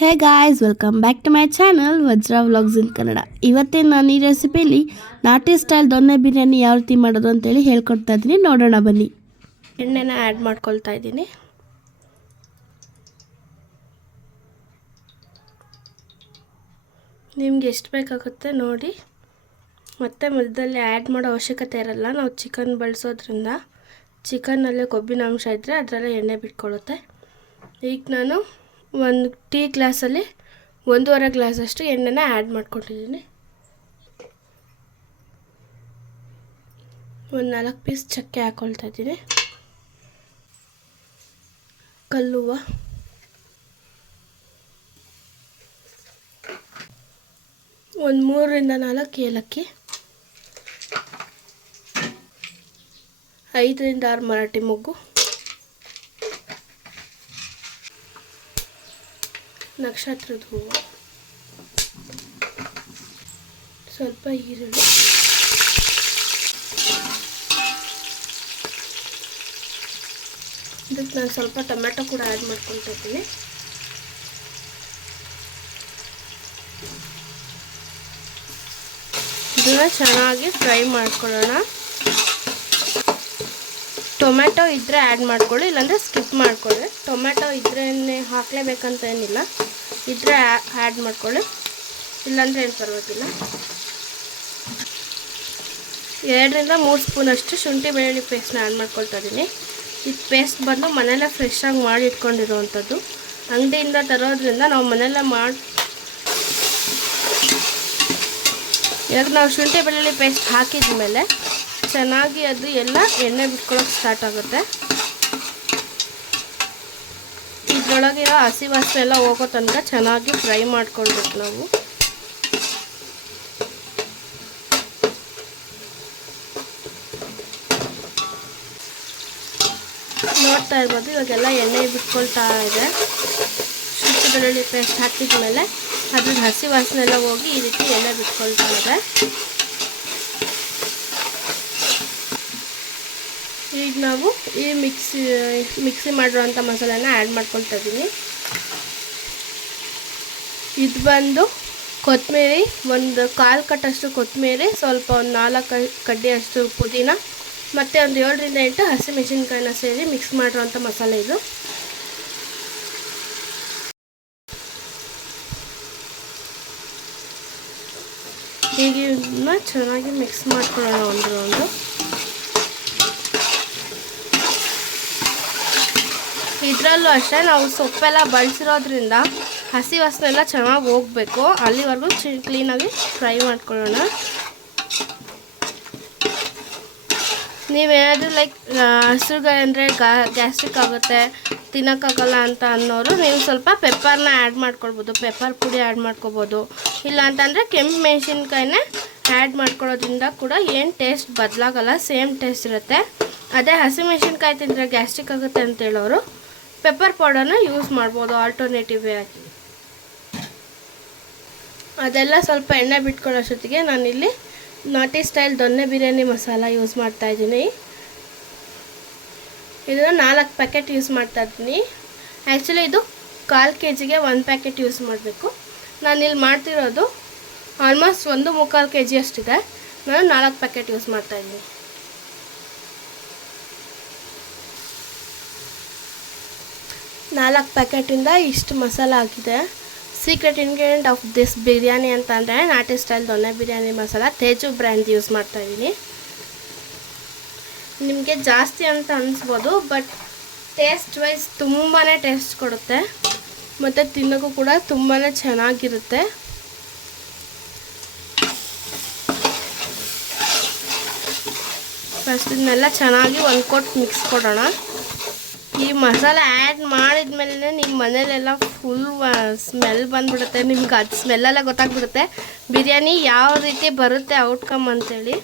Hey guys, welcome back to my channel Vajra vlogs in Kannada. ಇವತ್ತೇ ನಾನು ಈ ರೆಸಿಪಿಯಲ್ಲಿ ನಾಟಿ ಸ್ಟೈಲ್ ದೊನ್ನೆ ಬಿರಿಯಾನಿ ಯಾವ ರೀತಿ ಮಾಡೋದು ಅಂತೇಳಿ ಹೇಳ್ಕೊಡ್ತಾ ಇದ್ದೀನಿ. ನೋಡೋಣ ಬನ್ನಿ. ಎಣ್ಣೆನ ಆ್ಯಡ್ ಮಾಡ್ಕೊಳ್ತಾ ಇದ್ದೀನಿ. ನಿಮ್ಗೆ ಎಷ್ಟು ಬೇಕಾಗುತ್ತೆ ನೋಡಿ. ಮತ್ತೆ ಮಧ್ಯದಲ್ಲಿ ಆ್ಯಡ್ ಮಾಡೋ ಅವಶ್ಯಕತೆ ಇರಲ್ಲ. ನಾವು ಚಿಕನ್ ಬಳಸೋದ್ರಿಂದ ಚಿಕನ್ನಲ್ಲೇ ಕೊಬ್ಬಿನ ಅಂಶ ಇದ್ದರೆ ಅದರಲ್ಲೇ ಎಣ್ಣೆ ಬಿಟ್ಕೊಳ್ಳುತ್ತೆ. ಈಗ ನಾನು ಒಂದು ಟೀ ಗ್ಲಾಸಲ್ಲಿ 1.5 ಗ್ಲಾಸಷ್ಟು ಎಣ್ಣೆನ ಆ್ಯಡ್ ಮಾಡ್ಕೊಂಡಿದ್ದೀನಿ. ಒಂದು 4 ಪೀಸ್ ಚಕ್ಕೆ ಹಾಕ್ಕೊಳ್ತಾ ಇದ್ದೀನಿ. ಕಲ್ಲುವ, ಒಂದು 3ರಿಂದ 4 ಏಲಕ್ಕಿ, 5ರಿಂದ 6 ಮರಾಠಿ ಮೊಗ್ಗು, ನಕ್ಷತ್ರದ ಹೂವು, ಸ್ವಲ್ಪ ಈರುಳ್ಳಿ, ಇದಕ್ಕೆ ನಾನು ಸ್ವಲ್ಪ ಟೊಮೆಟೊ ಕೂಡ ಆ್ಯಡ್ ಮಾಡ್ಕೊಳ್ತಾ ಇದ್ದೀನಿ. ಇದನ್ನ ಚೆನ್ನಾಗಿ ಫ್ರೈ ಮಾಡ್ಕೊಳ್ಳೋಣ. ಟೊಮೆಟೊ ಇದ್ದರೆ ಆ್ಯಡ್ ಮಾಡ್ಕೊಳ್ಳಿ, ಇಲ್ಲಾಂದರೆ ಸ್ಕಿಪ್ ಮಾಡ್ಕೊಳ್ಳಿ. ಟೊಮೆಟೊ ಇದ್ರೇ ಹಾಕಲೇಬೇಕಂತ ಏನಿಲ್ಲ, ಇದ್ದರೆ ಆ್ಯಡ್ ಮಾಡ್ಕೊಳ್ಳಿ, ಇಲ್ಲಾಂದರೆ ಏನು ಪರವಾಗಿಲ್ಲ. 2ರಿಂದ 3 ಸ್ಪೂನಷ್ಟು ಶುಂಠಿ ಬೆಳ್ಳುಳ್ಳಿ ಪೇಸ್ಟ್ನ ಆ್ಯಡ್ ಮಾಡ್ಕೊಳ್ತಾ ಇದ್ದೀನಿ. ಈ ಪೇಸ್ಟ್ ಬಂದು ಮನೆಯಲ್ಲೇ ಫ್ರೆಶ್ಶಾಗಿ ಮಾಡಿ ಇಟ್ಕೊಂಡಿರೋವಂಥದ್ದು. ಅಂಗಡಿಯಿಂದ ತರೋದ್ರಿಂದ ನಾವು ಮನೆಯಲ್ಲೇ ಇವಾಗ ನಾವು ಶುಂಠಿ ಬೆಳ್ಳುಳ್ಳಿ ಪೇಸ್ಟ್ ಹಾಕಿದ ಮೇಲೆ ಚೆನ್ನಾಗಿ ಅದು ಎಲ್ಲ ಎಣ್ಣೆ ಬಿಟ್ಕೊಳ್ಳೋಕೆ ಸ್ಟಾರ್ಟ್ ಆಗುತ್ತೆ. ಇದರೊಳಗಿರೋ ಹಸಿ ವಾಸನೆ ಎಲ್ಲ ಹೋಗೋ ತನಕ ಚೆನ್ನಾಗಿ ಫ್ರೈ ಮಾಡ್ಕೊಳ್ಬೇಕು ನಾವು. ನೋಡ್ತಾ ಇರ್ಬೋದು, ಇವಾಗೆಲ್ಲ ಎಣ್ಣೆ ಬಿಟ್ಕೊಳ್ತಾ ಇದೆ. ಶುಂಠಿ ಬೆಳ್ಳುಳ್ಳಿ ಪೇಸ್ಟ್ ಹಾಕಿದ ಮೇಲೆ ಅದ್ರ ಹಸಿ ವಾಸನೆ ಎಲ್ಲ ಹೋಗಿ ಈ ರೀತಿ ಎಣ್ಣೆ ಬಿಟ್ಕೊಳ್ತಾ ಇದೆ. ಈಗ ನಾವು ಈ ಮಿಕ್ಸಿ ಮಾಡಿರೋಂಥ ಮಸಾಲೆನ ಆ್ಯಡ್ ಮಾಡ್ಕೊಳ್ತಾ ಇದ್ದೀನಿ. ಇದು ಬಂದು ಕೊತ್ತಂಬರಿ, ಒಂದು 1/4 ಕಟ್ಟಷ್ಟು ಕೊತ್ತಂಬರಿ, ಸ್ವಲ್ಪ ಒಂದು 4 ಕಡ್ಡಿಯಷ್ಟು ಪುದೀನ, ಮತ್ತು ಒಂದು 7ರಿಂದ 8 ಹಸಿಮೆಣಸಿನ್ಕಾಯಿನ ಸೇರಿ ಮಿಕ್ಸ್ ಮಾಡಿರೋಂಥ ಮಸಾಲೆ ಇದು. ಈಗ ಇದನ್ನ ಚೆನ್ನಾಗಿ ಮಿಕ್ಸ್ ಮಾಡ್ಕೊಳ್ಳೋಣ ಒಂದು ರೌಂಡು. ಇದರಲ್ಲೂ ಅಷ್ಟೇ ನಾವು ಸೊಪ್ಪೆಲ್ಲ ಬಳಸಿರೋದ್ರಿಂದ ಹಸಿ ವಾಸನೆ ಎಲ್ಲ ಚೆನ್ನಾಗಿ ಹೋಗಬೇಕು. ಅಲ್ಲಿವರೆಗೂ ಕ್ಲೀನಾಗಿ ಫ್ರೈ ಮಾಡ್ಕೊಳ್ಳೋಣ. ನೀವೇನಾದರೂ ಲೈಕ್ ಹಸಿರುಗಾಯಿ ಅಂದರೆ ಗ್ಯಾಸ್ಟ್ರಿಕ್ ಆಗುತ್ತೆ, ತಿನ್ನೋಕ್ಕಾಗಲ್ಲ ಅಂತ ಅನ್ನೋರು ನೀವು ಸ್ವಲ್ಪ ಪೆಪ್ಪರ್ನ ಆ್ಯಡ್ ಮಾಡ್ಕೊಳ್ಬೋದು, ಪೆಪ್ಪರ್ ಪುಡಿ ಆ್ಯಡ್ ಮಾಡ್ಕೊಬೋದು. ಇಲ್ಲ ಅಂತಂದರೆ ಕೆಂಪು ಮೆಣಸಿನ್ಕಾಯಿನೇ ಆ್ಯಡ್ ಮಾಡ್ಕೊಳ್ಳೋದ್ರಿಂದ ಕೂಡ ಏನು ಟೇಸ್ಟ್ ಬದಲಾಗಲ್ಲ, ಸೇಮ್ ಟೇಸ್ಟ್ ಇರುತ್ತೆ. ಅದೇ ಹಸಿಮೆಣಸಿನ್ಕಾಯಿ ತಿಂದರೆ ಗ್ಯಾಸ್ಟ್ರಿಕ್ ಆಗುತ್ತೆ ಅಂತ ಹೇಳೋರು ಪೆಪ್ಪರ್ ಪೌಡರ್ನ ಯೂಸ್ ಮಾಡ್ಬೋದು, ಆಲ್ಟರ್ನೇಟಿವ್ ವೇ ಆಗಿ. ಅದೆಲ್ಲ ಸ್ವಲ್ಪ ಎಣ್ಣೆ ಬಿಟ್ಕೊಳ್ಳೋಷ್ಟೊತ್ತಿಗೆ ನಾನಿಲ್ಲಿ ನಾಟಿ ಸ್ಟೈಲ್ ದೊನ್ನೆ ಬಿರಿಯಾನಿ ಮಸಾಲ ಯೂಸ್ ಮಾಡ್ತಾಯಿದ್ದೀನಿ. ಇದನ್ನು 4 ಪ್ಯಾಕೆಟ್ ಯೂಸ್ ಮಾಡ್ತಾಯಿದ್ದೀನಿ. ಆ್ಯಕ್ಚುಲಿ ಇದು 1/4 kgಗೆ 1 ಪ್ಯಾಕೆಟ್ ಯೂಸ್ ಮಾಡಬೇಕು. ನಾನಿಲ್ಲಿ ಮಾಡ್ತಿರೋದು ಆಲ್ಮೋಸ್ಟ್ 1.25 kg ಅಷ್ಟಿದೆ. ನಾನು 4 ಪ್ಯಾಕೆಟ್ ಯೂಸ್ ಮಾಡ್ತಾಯಿದ್ದೀನಿ. 4 ಪ್ಯಾಕೆಟಿಂದ ಇಷ್ಟು ಮಸಾಲ ಆಗಿದೆ. Secret ingredient of this biryani ಅಂತ ಅಂದರೆ ನಾಟಿ ಸ್ಟೈಲ್ ದೊನ್ನೆ ಬಿರಿಯಾನಿ ಮಸಾಲ ತೇಜು ಬ್ರ್ಯಾಂಡ್ ಯೂಸ್ ಮಾಡ್ತಾಯಿದ್ದೀನಿ. ನಿಮಗೆ ಜಾಸ್ತಿ ಅಂತ ಅನಿಸ್ಬೋದು, ಬಟ್ ಟೇಸ್ಟ್ ವೈಸ್ ತುಂಬಾ ಟೇಸ್ಟ್ ಕೊಡುತ್ತೆ ಮತ್ತು ತಿನ್ನೋಕ್ಕೂ ಕೂಡ ತುಂಬಾ ಚೆನ್ನಾಗಿರುತ್ತೆ. ಫಸ್ಟ್ ಇದನ್ನೆಲ್ಲ ಚೆನ್ನಾಗಿ ಒಂದು ಕೋಟ್ ಮಿಕ್ಸ್ ಕೊಡೋಣ. ಈ ಮಸಾಲೆ ಆ್ಯಡ್ ಮಾಡಿದ ಮೇಲೆ ನಿಮ್ಮ ಮನೇಲೆಲ್ಲ ಫುಲ್ ಸ್ಮೆಲ್ ಬಂದುಬಿಡುತ್ತೆ. ನಿಮ್ಗೆ ಅದು ಸ್ಮೆಲ್ಲೆಲ್ಲ ಗೊತ್ತಾಗ್ಬಿಡುತ್ತೆ ಬಿರಿಯಾನಿ ಯಾವ ರೀತಿ ಬರುತ್ತೆ ಔಟ್ಕಮ್ ಅಂತೇಳಿ.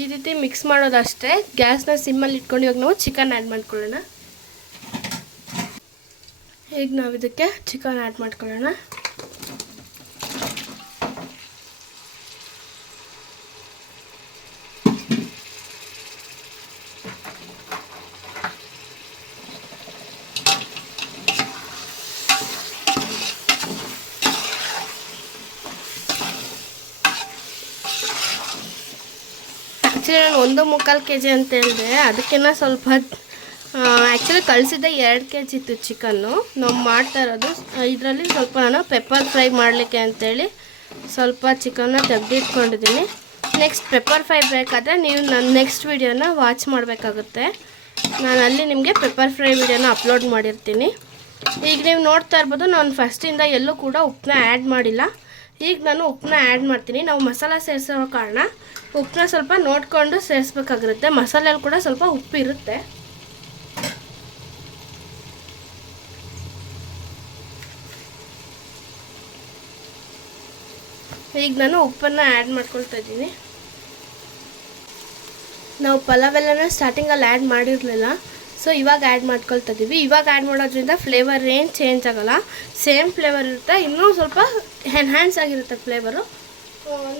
ಈ ರೀತಿ ಮಿಕ್ಸ್ ಮಾಡೋದಷ್ಟೇ. ಗ್ಯಾಸ್ನ ಸಿಮ್ಮಲ್ಲಿ ಇಟ್ಕೊಂಡು ಇವಾಗ ನಾವು ಚಿಕನ್ ಆ್ಯಡ್ ಮಾಡ್ಕೊಳ್ಳೋಣ. ಈಗ ನಾವು ಇದಕ್ಕೆ ಚಿಕನ್ ಆ್ಯಡ್ ಮಾಡ್ಕೊಳ್ಳೋಣ. ಆ್ಯಕ್ಚುಲಿ ನಾನು 1.25 kg ಅಂತ ಹೇಳಿದೆ, ಅದಕ್ಕಿಂತ ಸ್ವಲ್ಪ ಆ್ಯಕ್ಚುಲಿ ಕಳಿಸಿದ್ದೆ 2 kg ಇತ್ತು ಚಿಕನ್ನು. ನಾವು ಮಾಡ್ತಾ ಇರೋದು ಇದರಲ್ಲಿ ಸ್ವಲ್ಪ ನಾನು ಪೆಪ್ಪರ್ ಫ್ರೈ ಮಾಡಲಿಕ್ಕೆ ಅಂತೇಳಿ ಸ್ವಲ್ಪ ಚಿಕನ್ನ ತೆಗೆದಿಟ್ಕೊಂಡಿದ್ದೀನಿ. ನೆಕ್ಸ್ಟ್ ಪೆಪ್ಪರ್ ಫ್ರೈ ಬೇಕಾದರೆ ನೀವು ನನ್ನ ನೆಕ್ಸ್ಟ್ ವೀಡಿಯೋನ ವಾಚ್ ಮಾಡಬೇಕಾಗುತ್ತೆ. ನಾನು ಅಲ್ಲಿ ನಿಮಗೆ ಪೆಪ್ಪರ್ ಫ್ರೈ ವೀಡಿಯೋನ ಅಪ್ಲೋಡ್ ಮಾಡಿರ್ತೀನಿ. ಈಗ ನೀವು ನೋಡ್ತಾ ಇರ್ಬೋದು, ನಾನು ಫಸ್ಟಿಂದ ಎಲ್ಲೂ ಕೂಡ ಉಪ್ಪನ್ನ ಆ್ಯಡ್ ಮಾಡಿಲ್ಲ. ಈಗ ನಾನು ಉಪ್ಪನ್ನ ಆ್ಯಡ್ ಮಾಡ್ತೀನಿ. ನಾವು ಮಸಾಲ ಸೇರಿಸೋ ಕಾರಣ ಉಪ್ಪನ್ನ ಸ್ವಲ್ಪ ನೋಡಿಕೊಂಡು ಸೇರಿಸ್ಬೇಕಾಗಿರುತ್ತೆ. ಮಸಾಲೆಯಲ್ಲಿ ಕೂಡ ಸ್ವಲ್ಪ ಉಪ್ಪಿರುತ್ತೆ. ಈಗ ನಾನು ಉಪ್ಪನ್ನು ಆ್ಯಡ್ ಮಾಡ್ಕೊಳ್ತಾ ಇದ್ದೀನಿ. ನಾವು ಪಲಾವೆಲ್ಲನ ಸ್ಟಾರ್ಟಿಂಗಲ್ಲಿ ಆ್ಯಡ್ ಮಾಡಿರಲಿಲ್ಲ, ಸೊ ಇವಾಗ ಆ್ಯಡ್ ಮಾಡ್ಕೊಳ್ತಾ ಇದ್ದೀವಿ. ಇವಾಗ ಆ್ಯಡ್ ಮಾಡೋದ್ರಿಂದ ಫ್ಲೇವರ್ ಏನು ಚೇಂಜ್ ಆಗೋಲ್ಲ, ಸೇಮ್ ಫ್ಲೇವರ್ ಇರುತ್ತೆ. ಇನ್ನೂ ಸ್ವಲ್ಪ ಎನ್ಹ್ಯಾನ್ಸ್ ಆಗಿರುತ್ತೆ ಫ್ಲೇವರು.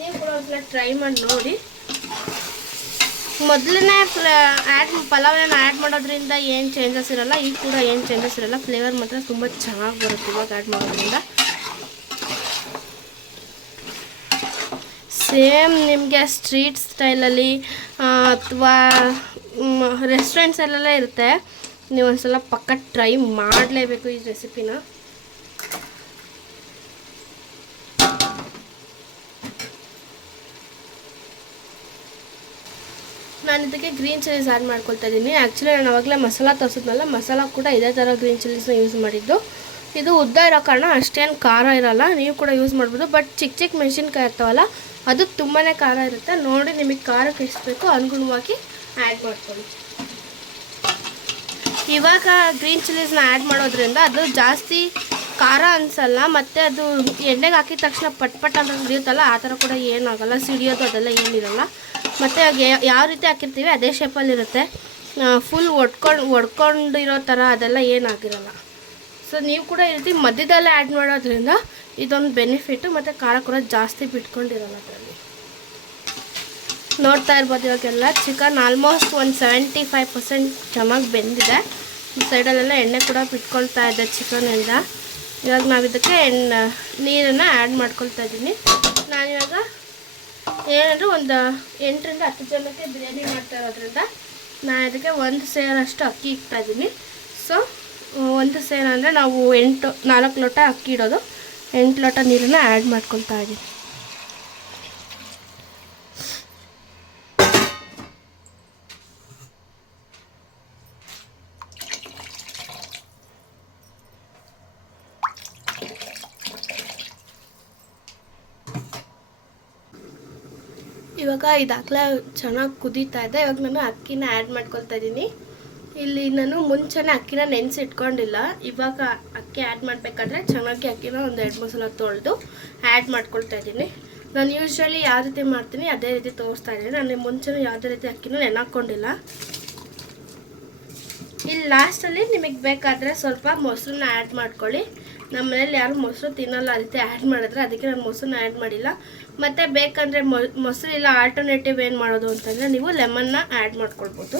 ನೀವು ಕೂಡ ಒಂದ್ಸಲ ಟ್ರೈ ಮಾಡಿ ನೋಡಿ. ಮೊದಲನೇ ಪಲಾವನ್ನ ಆ್ಯಡ್ ಮಾಡೋದ್ರಿಂದ ಏನು ಚೇಂಜಸ್ ಇರೋಲ್ಲ, ಈಗ ಕೂಡ ಏನು ಚೇಂಜಸ್ ಇರೋಲ್ಲ. ಫ್ಲೇವರ್ ಮಾತ್ರ ತುಂಬ ಚೆನ್ನಾಗಿ ಬರುತ್ತೆ ಇವಾಗ ಆ್ಯಡ್ ಮಾಡೋದ್ರಿಂದ. ಸೇಮ್ ನಿಮಗೆ ಸ್ಟ್ರೀಟ್ ಸ್ಟೈಲಲ್ಲಿ ಅಥವಾ ರೆಸ್ಟೋರೆಂಟ್ಸಲ್ಲೆಲ್ಲ ಇರುತ್ತೆ. ನೀವು ಒಂದ್ಸಲ ಪಕ್ಕ ಟ್ರೈ ಮಾಡಲೇಬೇಕು ಈ ರೆಸಿಪಿನ. ನಾನು ಇದಕ್ಕೆ ಗ್ರೀನ್ ಚಿಲ್ಲೀಸ್ ಆ್ಯಡ್ ಮಾಡ್ಕೊಳ್ತಾ ಇದ್ದೀನಿ. ಆ್ಯಕ್ಚುಲಿ ನಾನು ಆವಾಗಲೇ ಮಸಾಲ ತರಿಸಿದ್ನಲ್ಲ, ಮಸಾಲ ಕೂಡ ಇದೇ ಥರ ಗ್ರೀನ್ ಚಿಲ್ಲೀಸ್ನ ಯೂಸ್ ಮಾಡಿದ್ದು. ಇದು ಉದ್ದ ಇರೋ ಕಾರಣ ಅಷ್ಟೇನು ಖಾರ ಇರೋಲ್ಲ, ನೀವು ಕೂಡ ಯೂಸ್ ಮಾಡ್ಬೋದು. ಬಟ್ ಚಿಕ್ಕ ಚಿಕ್ಕ ಮೆಣಸಿನ್ಕಾಯಿ ಇರ್ತಾವಲ್ಲ, ಅದು ತುಂಬಾ ಖಾರ ಇರುತ್ತೆ. ನೋಡಿ ನಿಮಗೆ ಖಾರಕ್ಕೆ ಎಷ್ಟು ಬೇಕೋ ಅನುಗುಣವಾಗಿ ಆ್ಯಡ್ ಮಾಡ್ಕೊಳ್ಳಿ. ಇವಾಗ ಗ್ರೀನ್ ಚಿಲ್ಲೀಸ್ನ ಆ್ಯಡ್ ಮಾಡೋದ್ರಿಂದ ಅದು ಜಾಸ್ತಿ ಖಾರ ಅನಿಸಲ್ಲ, ಮತ್ತು ಅದು ಎಣ್ಣೆಗೆ ಹಾಕಿದ ತಕ್ಷಣ ಪಟ್ ಅಂತ ಸಿಡಿಯುತ್ತಲ್ಲ, ಆ ಥರ ಕೂಡ ಏನಾಗಲ್ಲ. ಸಿಡಿಯೋದು ಅದೆಲ್ಲ ಏನಿರಲ್ಲ. ಮತ್ತು ಯಾವ ರೀತಿ ಹಾಕಿರ್ತೀವಿ ಅದೇ ಶೇಪಲ್ಲಿರುತ್ತೆ. ಫುಲ್ ಒಡ್ಕೊಂಡಿರೋ ಥರ ಅದೆಲ್ಲ ಏನಾಗಿರಲ್ಲ. ಸೊ ನೀವು ಕೂಡ ಈ ರೀತಿ ಮಧ್ಯದಲ್ಲೇ ಆ್ಯಡ್ ಮಾಡೋದ್ರಿಂದ ಇದೊಂದು ಬೆನಿಫಿಟ್ಟು, ಮತ್ತು ಖಾರ ಕೂಡ ಜಾಸ್ತಿ ಬಿಟ್ಕೊಂಡಿರಲ್ಲ ಅದರಲ್ಲಿ. ನೋಡ್ತಾ ಇರ್ಬೋದು, ಇವಾಗೆಲ್ಲ ಚಿಕನ್ ಆಲ್ಮೋಸ್ಟ್ ಒಂದು 75% ಚೆನ್ನಾಗಿ ಬೆಂದಿದೆ. ಈ ಸೈಡಲ್ಲೆಲ್ಲ ಎಣ್ಣೆ ಕೂಡ ಬಿಟ್ಕೊಳ್ತಾ ಇದೆ ಚಿಕನಿಂದ. ಇವಾಗ ನಾವು ಇದಕ್ಕೆ ನೀರನ್ನು ಆ್ಯಡ್ ಮಾಡ್ಕೊಳ್ತಾ ಇದ್ದೀನಿ. ನಾನಿವಾಗ ಏನಂದರೆ ಒಂದು 8ರಿಂದ 10 ಜನಕ್ಕೆ ಬಿರಿಯಾನಿ ಮಾಡ್ತಾ ಇರೋದ್ರಿಂದ ನಾನು ಇದಕ್ಕೆ 1 ಸೇರಷ್ಟು ಅಕ್ಕಿ ಇಕ್ತಾ ಇದ್ದೀನಿ. ಸೊ 1 ಸೇರ ಅಂದರೆ ನಾವು 4 ಲೋಟ ಅಕ್ಕಿ ಇಡೋದು, 8 ಲೋಟ ನೀರನ್ನು ಆ್ಯಡ್ ಮಾಡ್ಕೊಳ್ತಾ ಇದ್ದೀನಿ. ಇವಾಗ ಇದಾಗಲೇ ಚೆನ್ನಾಗಿ ಕುದೀತಾ ಇದೆ. ಇವಾಗ ನಾನು ಅಕ್ಕಿನ ಆ್ಯಡ್ ಮಾಡ್ಕೊಳ್ತಾ ಇದ್ದೀನಿ. ಇಲ್ಲಿ ನಾನು ಮುಂಚೆನೇ ಅಕ್ಕಿನ ನೆನೆಸಿಟ್ಕೊಂಡಿಲ್ಲ. ಇವಾಗ ಅಕ್ಕಿ ಆ್ಯಡ್ ಮಾಡಬೇಕಾದ್ರೆ ಚೆನ್ನಾಗಿ ಅಕ್ಕಿನ ಒಂದು 2-3 ಸಲ ತೊಳೆದು ಆ್ಯಡ್ ಮಾಡ್ಕೊಳ್ತಾ ಇದ್ದೀನಿ. ನಾನು ಯೂಶ್ವಲಿ ಯಾವ ರೀತಿ ಮಾಡ್ತೀನಿ ಅದೇ ರೀತಿ ತೋರಿಸ್ತಾ ಇದ್ದೀನಿ. ನಾನು ಮುಂಚೆನೂ ಯಾವುದೇ ರೀತಿ ಅಕ್ಕಿನ ನೆನಾಕೊಂಡಿಲ್ಲ. ಇಲ್ಲಿ ಲಾಸ್ಟಲ್ಲಿ ನಿಮಗೆ ಬೇಕಾದರೆ ಸ್ವಲ್ಪ ಮೊಸರನ್ನ ಆ್ಯಡ್ ಮಾಡ್ಕೊಳ್ಳಿ. ನಮ್ಮ ಮನೇಲಿ ಯಾರು ಮೊಸರು ತಿನ್ನೋಲ್ಲ, ಆ ರೀತಿ ಆ್ಯಡ್ ಮಾಡಿದ್ರೆ, ಅದಕ್ಕೆ ನಾನು ಮೊಸರನ್ನ ಆ್ಯಡ್ ಮಾಡಿಲ್ಲ. ಮತ್ತು ಬೇಕಂದರೆ ಮೊಸರು ಇಲ್ಲ ಆಲ್ಟರ್ನೇಟಿವ್ ಏನು ಮಾಡೋದು ಅಂತಂದರೆ ನೀವು ಲೆಮನ್ನ ಆ್ಯಡ್ ಮಾಡ್ಕೊಳ್ಬೋದು.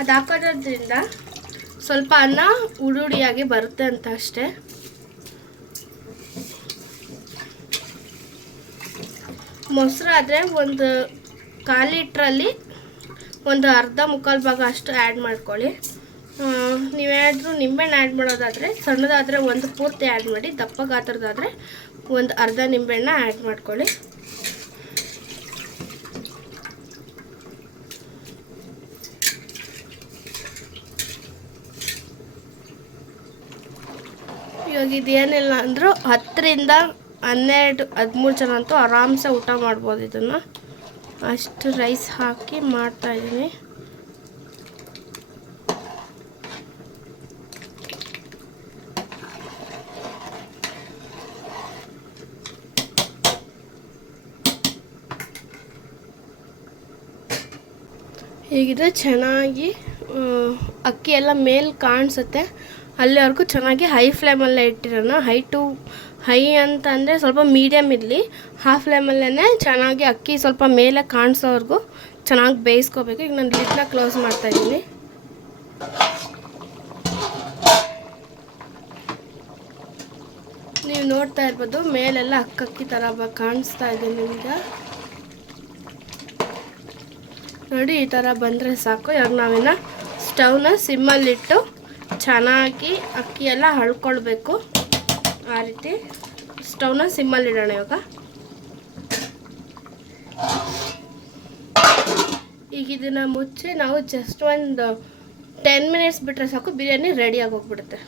ಅದು ಹಾಕೋದ್ರಿಂದ ಸ್ವಲ್ಪ ಅನ್ನ ಉಡುಡಿಯಾಗಿ ಬರುತ್ತೆ ಅಂತ ಅಷ್ಟೇ. ಮೊಸರು ಆದರೆ ಒಂದು 1/4 ಲೀಟ್ರಲ್ಲಿ ಒಂದು ಅರ್ಧ-ಮುಕ್ಕಾಲು ಭಾಗ ಅಷ್ಟು ಆ್ಯಡ್ ಮಾಡ್ಕೊಳ್ಳಿ. ನೀವೇನಾದರೂ ನಿಂಬೆಹಣ್ಣು ಆ್ಯಡ್ ಮಾಡೋದಾದರೆ ಸಣ್ಣದಾದರೆ ಒಂದು ಪೂರ್ತಿ ಆ್ಯಡ್ ಮಾಡಿ, ದಪ್ಪ ಗಾತ್ರದಾದರೆ ಒಂದು ಅರ್ಧ ನಿಂಬೆಹಣ್ಣ ಆ್ಯಡ್ ಮಾಡ್ಕೊಳ್ಳಿ. ಇವಾಗ ಇದೇನಿಲ್ಲ ಅಂದರೂ 10ರಿಂದ 12-13 ಜನ ಅಂತೂ ಆರಾಮ್ಸೆ ಊಟ ಮಾಡ್ಬೋದು. ಇದನ್ನು ಅಷ್ಟು ರೈಸ್ ಹಾಕಿ ಮಾಡ್ತಾಯಿದ್ದೀನಿ. ಹೀಗಿದ್ರೆ ಚೆನ್ನಾಗಿ ಅಕ್ಕಿ ಎಲ್ಲ ಮೇಲೆ ಕಾಣಿಸುತ್ತೆ. ಅಲ್ಲಿವರೆಗೂ ಚೆನ್ನಾಗಿ ಹೈ ಫ್ಲೇಮಲ್ಲೇ ಇಟ್ಟಿರೋಣ. ಹೈ ಅಂತಂದರೆ ಸ್ವಲ್ಪ ಮೀಡಿಯಮ್ ಇರಲಿ. ಹಾಫ್ ಫ್ಲೇಮಲ್ಲೇ ಚೆನ್ನಾಗಿ ಅಕ್ಕಿ ಸ್ವಲ್ಪ ಮೇಲೆ ಕಾಣಿಸೋವರೆಗೂ ಚೆನ್ನಾಗಿ ಬೇಯಿಸ್ಕೋಬೇಕು. ಈಗ ನಾನು ಲಿಡ್ನ ಕ್ಲೋಸ್ ಮಾಡ್ತಾಯಿದ್ದೀನಿ. ನೀವು ನೋಡ್ತಾ ಇರ್ಬೋದು ಮೇಲೆಲ್ಲ ಅಕ್ಕಿ ಥರ ಕಾಣಿಸ್ತಾ ಇದೆ ನಿಮಗೆ. ನೋಡಿ ಈ ಥರ ಬಂದರೆ ಸಾಕು. ಇವಾಗ ನಾವಿನ್ನು ಸ್ಟವ್ನ ಸಿಮ್ಮಲ್ಲಿಟ್ಟು ಚೆನ್ನಾಗಿ ಅಕ್ಕಿ ಎಲ್ಲ ಹಳ್ಕೊಳ್ಬೇಕು. ಆ ರೀತಿ ಸ್ಟವ್ನ ಸಿಮ್ಮಲ್ಲಿಡೋಣ. ಇವಾಗ ಈಗ ಇದನ್ನು ಮುಚ್ಚಿ ನಾವು ಜಸ್ಟ್ ಒಂದು 10 ಮಿನಿಟ್ಸ್ ಬಿಟ್ಟರೆ ಸಾಕು, ಬಿರಿಯಾನಿ ರೆಡಿಯಾಗಿ ಹೋಗ್ಬಿಡುತ್ತೆ.